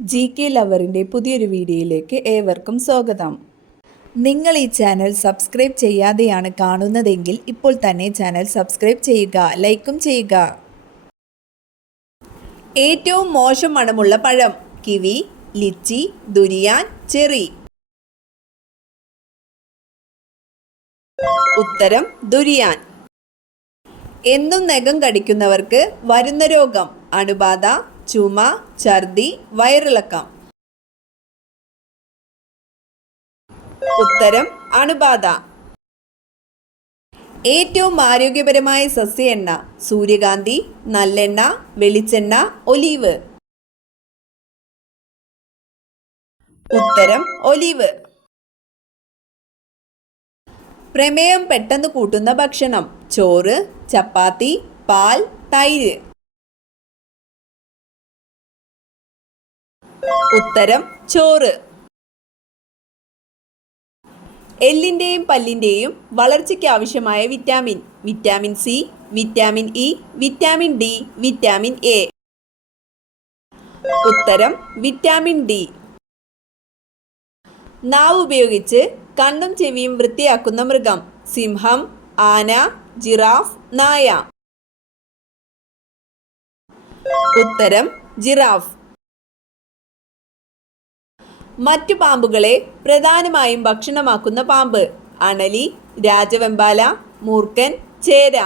GK ലവറിൻ്റെ പുതിയൊരു വീഡിയോയിലേക്ക് ഏവർക്കും സ്വാഗതം. നിങ്ങൾ ഈ ചാനൽ സബ്സ്ക്രൈബ് ചെയ്യാതെയാണ് കാണുന്നതെങ്കിൽ ഇപ്പോൾ തന്നെ ചാനൽ സബ്സ്ക്രൈബ് ചെയ്യുക, ലൈക്കും ചെയ്യുക. ഏറ്റവും മോശം മണമുള്ള പഴം: കിവി, ലിച്ചി, ദുരിയാൻ, ചെറി. ഉത്തരം ദുരിയാൻ. എന്നും നഖം കടിക്കുന്നവർക്ക് വരുന്ന രോഗം: അണുബാധ, ചുമ, ഛർദി, വയറിളക്കം. ഉത്തരം അണുബാധ. ഏറ്റവും ആരോഗ്യപരമായ സസ്യ എണ്ണ: സൂര്യകാന്തി, നല്ലെണ്ണ, വെളിച്ചെണ്ണ, ഒലീവ്. ഉത്തരം ഒലീവ്. പ്രമേഹം പെട്ടെന്ന് കൂട്ടുന്ന ഭക്ഷണം: ചോറ്, ചപ്പാത്തി, പാൽ, തൈര്. ഉത്തരം ചോറ്. എല്ലിൻ്റെയും പല്ലിൻ്റെയും വളർച്ചയ്ക്ക് ആവശ്യമായ vitamin: vitamin C, vitamin E, vitamin D, vitamin A. ഉത്തരം വിറ്റാമിൻ ഡി. നാവ് ഉപയോഗിച്ച് കണ്ണും ചെവിയും വൃത്തിയാക്കുന്ന മൃഗം: സിംഹം, ആന, ജിറാഫ്, നായ. ഉത്തരം ജിറാഫ്. മറ്റു പാമ്പുകളെ പ്രധാനമായും ഭക്ഷണമാക്കുന്ന പാമ്പ്: അണലി, രാജവെമ്പാല, മൂർഖൻ, ചേര.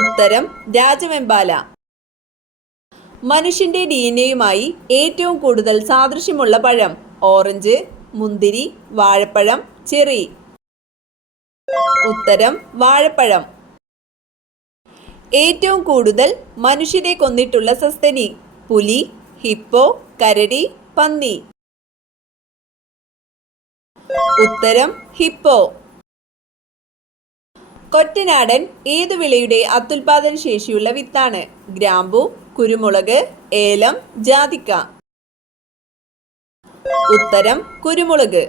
ഉത്തരം രാജവെമ്പാല. മനുഷ്യന്റെ DNA-യുമായി ഏറ്റവും കൂടുതൽ സാദൃശ്യമുള്ള പഴം: ഓറഞ്ച്, മുന്തിരി, വാഴപ്പഴം, ചെറി. ഉത്തരം വാഴപ്പഴം. ഏറ്റവും കൂടുതൽ മനുഷ്യരെ കൊന്നിട്ടുള്ള സസ്തനി: പുലി, ഹിപ്പോ, കരടി, പന്നി. ഉത്തരം ഹിപ്പോ. കൊറ്റനാടൻ ഏതു വിളയുടെ അത്യുൽപാദന ശേഷിയുള്ള വിത്താണ്? ഗ്രാമ്പു, കുരുമുളക്, ഏലം, ജാതിക്ക. ഉത്തരം കുരുമുളക്.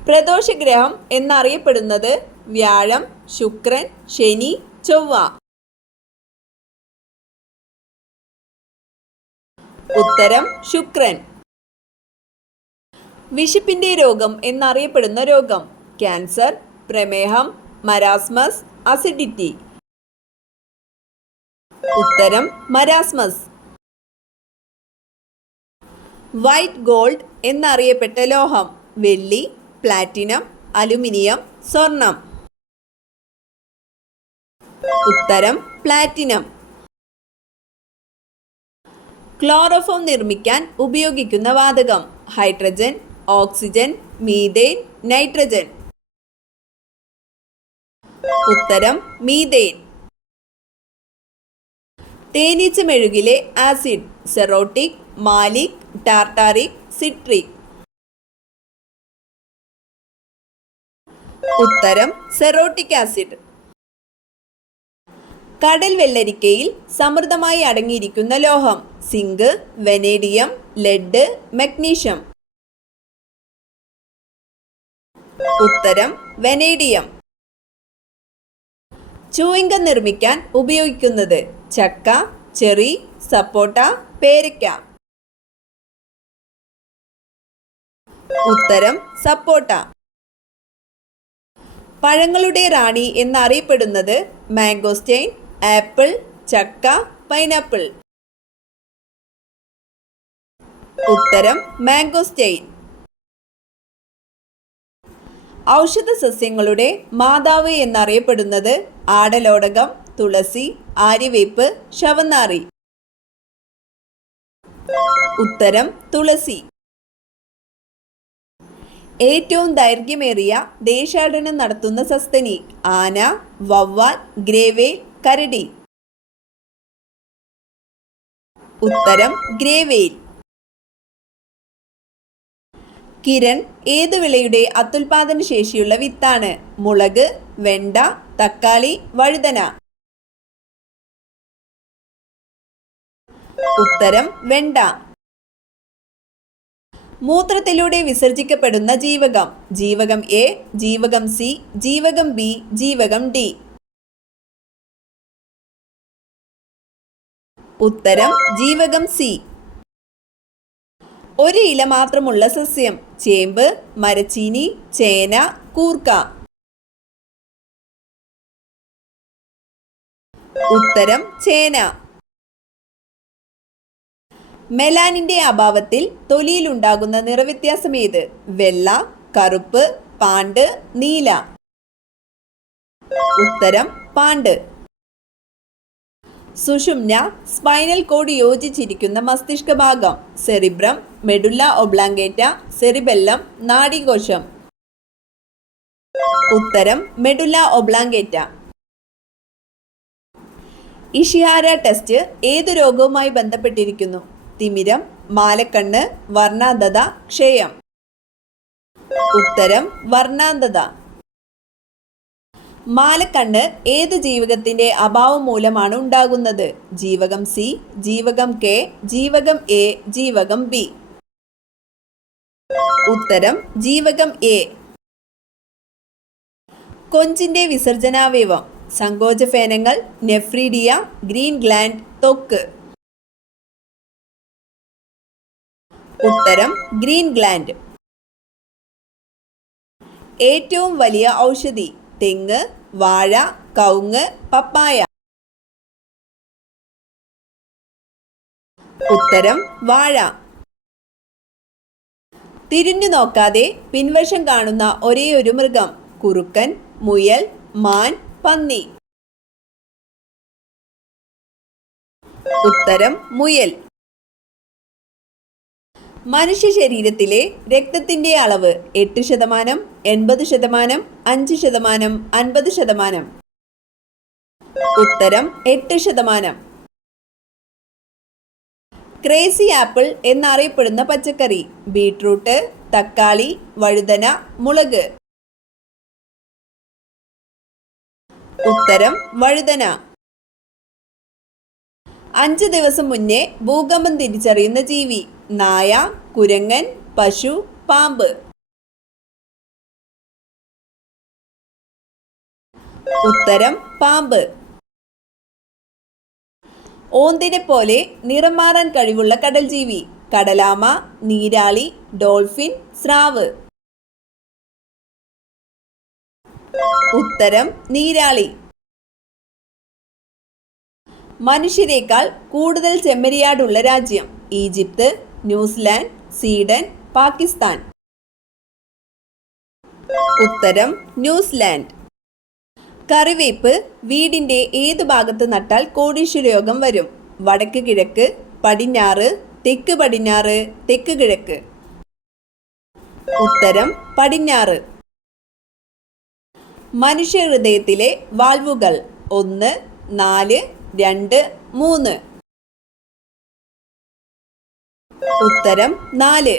പ്രദോഷഗ്രഹം എന്നറിയപ്പെടുന്നത്: വ്യാഴം, ശുക്രൻ, ശനി, ചൊവ്വ. ഉത്തരം ശുക്രൻ. വിശപ്പിന്റെ രോഗം എന്നറിയപ്പെടുന്ന രോഗം: ക്യാൻസർ, പ്രമേഹം, മരാസ്മസ്, അസിഡിറ്റി. ഉത്തരം മരാസ്മസ്. വൈറ്റ് ഗോൾഡ് എന്നറിയപ്പെട്ട ലോഹം: വെള്ളി, പ്ലാറ്റിനം, അലുമിനിയം, സ്വർണം. ഉത്തരം പ്ലാറ്റിനം. ക്ലോറോഫോം നിർമ്മിക്കാൻ ഉപയോഗിക്കുന്ന വാതകം: ഹൈഡ്രജൻ, ഓക്സിജൻ, മീഥേൻ, നൈട്രജൻ. ഉത്തരം മീഥേൻ. തേനീച്ച മെഴുകിലെ ആസിഡ്: സെറോട്ടിക്, മാലിക്, ടാർട്ടാറിക്, സിട്രിക്. ഉത്തരം സെറോട്ടിക് ആസിഡ്. കടൽ വെള്ളരിക്കയിൽ സമൃദ്ധമായി അടങ്ങിയിരിക്കുന്ന ലോഹം: സിങ്ക്, വനേഡിയം, ലെഡ്, മഗ്നീഷ്യം. ഉത്തരം വനേഡിയം. ചൂയിംഗം നിർമ്മിക്കാൻ ഉപയോഗിക്കുന്നത്: ചക്ക, ചെറി, സപ്പോട്ട, പേരയ്ക്ക. ഉത്തരം സപ്പോട്ട. പഴങ്ങളുടെ റാണി എന്നറിയപ്പെടുന്നത്: മാംഗോസ്റ്റൈൻ, ആപ്പിൾ, ചക്ക, പൈനാപ്പിൾ. ഉത്തരം മാംഗോസ്റ്റൈൻ. ഔഷധ സസ്യങ്ങളുടെ മാതാവ് എന്നറിയപ്പെടുന്നത്: ആടലോടകം, തുളസി, ആര്യവേപ്പ്, ശവന്നാറി. ഉത്തരം തുളസി. ഏറ്റവും ദൈർഘ്യമേറിയ ദേശാടനം നടത്തുന്ന സസ്തനി: ആന, വവ്വാൽ, ഗ്രേവേൽ, കരടി. ഉത്തരം ഗ്രേവേൽ. കിരൺ ഏതു വിളയുടെ അത്യുൽപാദന ശേഷിയുള്ള വിത്താണ്? മുളക്, വെണ്ട, തക്കാളി, വഴുതന. ഉത്തരം വെണ്ട. മൂത്രത്തിലൂടെ വിസർജിക്കപ്പെടുന്ന ജീവകം: ജീവകം എ, ജീവകം സി, ജീവകം ബി, ജീവകം ഡി. ഉത്തരം ജീവകം സി. ഒരു ഇല മാത്രമുള്ള സസ്യം. ചേമ്പ്, മരച്ചീനി, ചേന, കൂർക്ക. ഉത്തരം ചേന. മെലാനിന്റെ അഭാവത്തിൽ തൊലിയിലുണ്ടാകുന്ന നിറവ്യത്യാസം ഏത്? വെള്ള, കറുപ്പ്, പാണ്ട്, നീല. ഉത്തരം പാണ്ട്. സുഷുമ്ന, സ്പൈനൽ കോഡ് യോജിച്ചിരിക്കുന്ന മസ്തിഷ്ക ഭാഗം. സെറിബ്രം, മെഡുല്ല ഒബ്ലാങ്കേറ്റ, സെറിബെല്ലം, നാഡീകോശം. ഉത്തരം മെഡുല്ല ഒബ്ലാങ്കേറ്റ. ഇഷിഹാര ടെസ്റ്റ് ഏതു രോഗവുമായി ബന്ധപ്പെട്ടിരിക്കുന്നു? തിമിരം, മാലക്കണ്ണ്, വർണ്ണാന്ധത, ക്ഷയം. ഉത്തരം വർണ്ണാന്ധത. മാലക്കണ്ണ് ഏത് ജീവകത്തിന്റെ അഭാവം മൂലമാണ് ഉണ്ടാകുന്നത്? ജീവകം സി, ജീവകം കെ, ജീവകം എ, ജീവകം ബി. ഉത്തരം ജീവകം എ. കൊഞ്ചിന്റെ വിസർജനാവയവം. സങ്കോചഫേനങ്ങൾ, നെഫ്രീഡിയ, ഗ്രീൻ ഗ്ലാൻഡ്, ത്വക്ക്. ഉത്തരം ഗ്രീൻ ഗ്ലാൻഡ്. ഏറ്റവും വലിയ ഔഷധി. തെങ്ങ്, വാഴ, കവുങ്ങ്, പപ്പായ. ഉത്തരം വാഴ. തിരിഞ്ഞു നോക്കാതെ പിൻവശം കാണുന്ന ഒരേയൊരു മൃഗം. കുറുക്കൻ, മുയൽ, മാൻ, പന്നി. ഉത്തരം മുയൽ. മനുഷ്യ ശരീരത്തിലെ രക്തത്തിന്റെ അളവ് 8%, 80%, 5%, 50%. ഉത്തരം 8%. ക്രേസി ആപ്പിൾ എന്നറിയപ്പെടുന്ന പച്ചക്കറി. ബീട്രൂട്ട്, തക്കാളി, വഴുതന, മുളക്. ഉത്തരം വഴുതന. 5 ദിവസം മുന്നേ ഭൂകമ്പം തിരിച്ചറിയുന്ന ജീവി. നായ, കുരങ്ങൻ, പശു, പാമ്പ്. ഉത്തരം പാമ്പ്. ഓന്തിനെ പോലെ നിറം മാറാൻ കഴിവുള്ള കടൽ ജീവി. കടലാമ, നീരാളി, ഡോൾഫിൻ, സ്രാവ്. ഉത്തരം നീരാളി. മനുഷ്യരെക്കാൾ കൂടുതൽ ചെമ്മരിയാടുള്ള രാജ്യം. Egypt, New Zealand, Sweden, Pakistan. ഉത്തരം ന്യൂസിലാൻഡ്. കറിവേപ്പ് വീടിന്റെ ഏതു ഭാഗത്ത് നട്ടാൽ കോടീശ്വര യോഗം വരും? വടക്ക് കിഴക്ക്, പടിഞ്ഞാറ്, തെക്ക് പടിഞ്ഞാറ്, തെക്ക് കിഴക്ക്. ഉത്തരം പടിഞ്ഞാറ്. മനുഷ്യ ഹൃദയത്തിലെ വാൽവുകൾ. 1, 4, 2, 3. ഉത്തരം 4.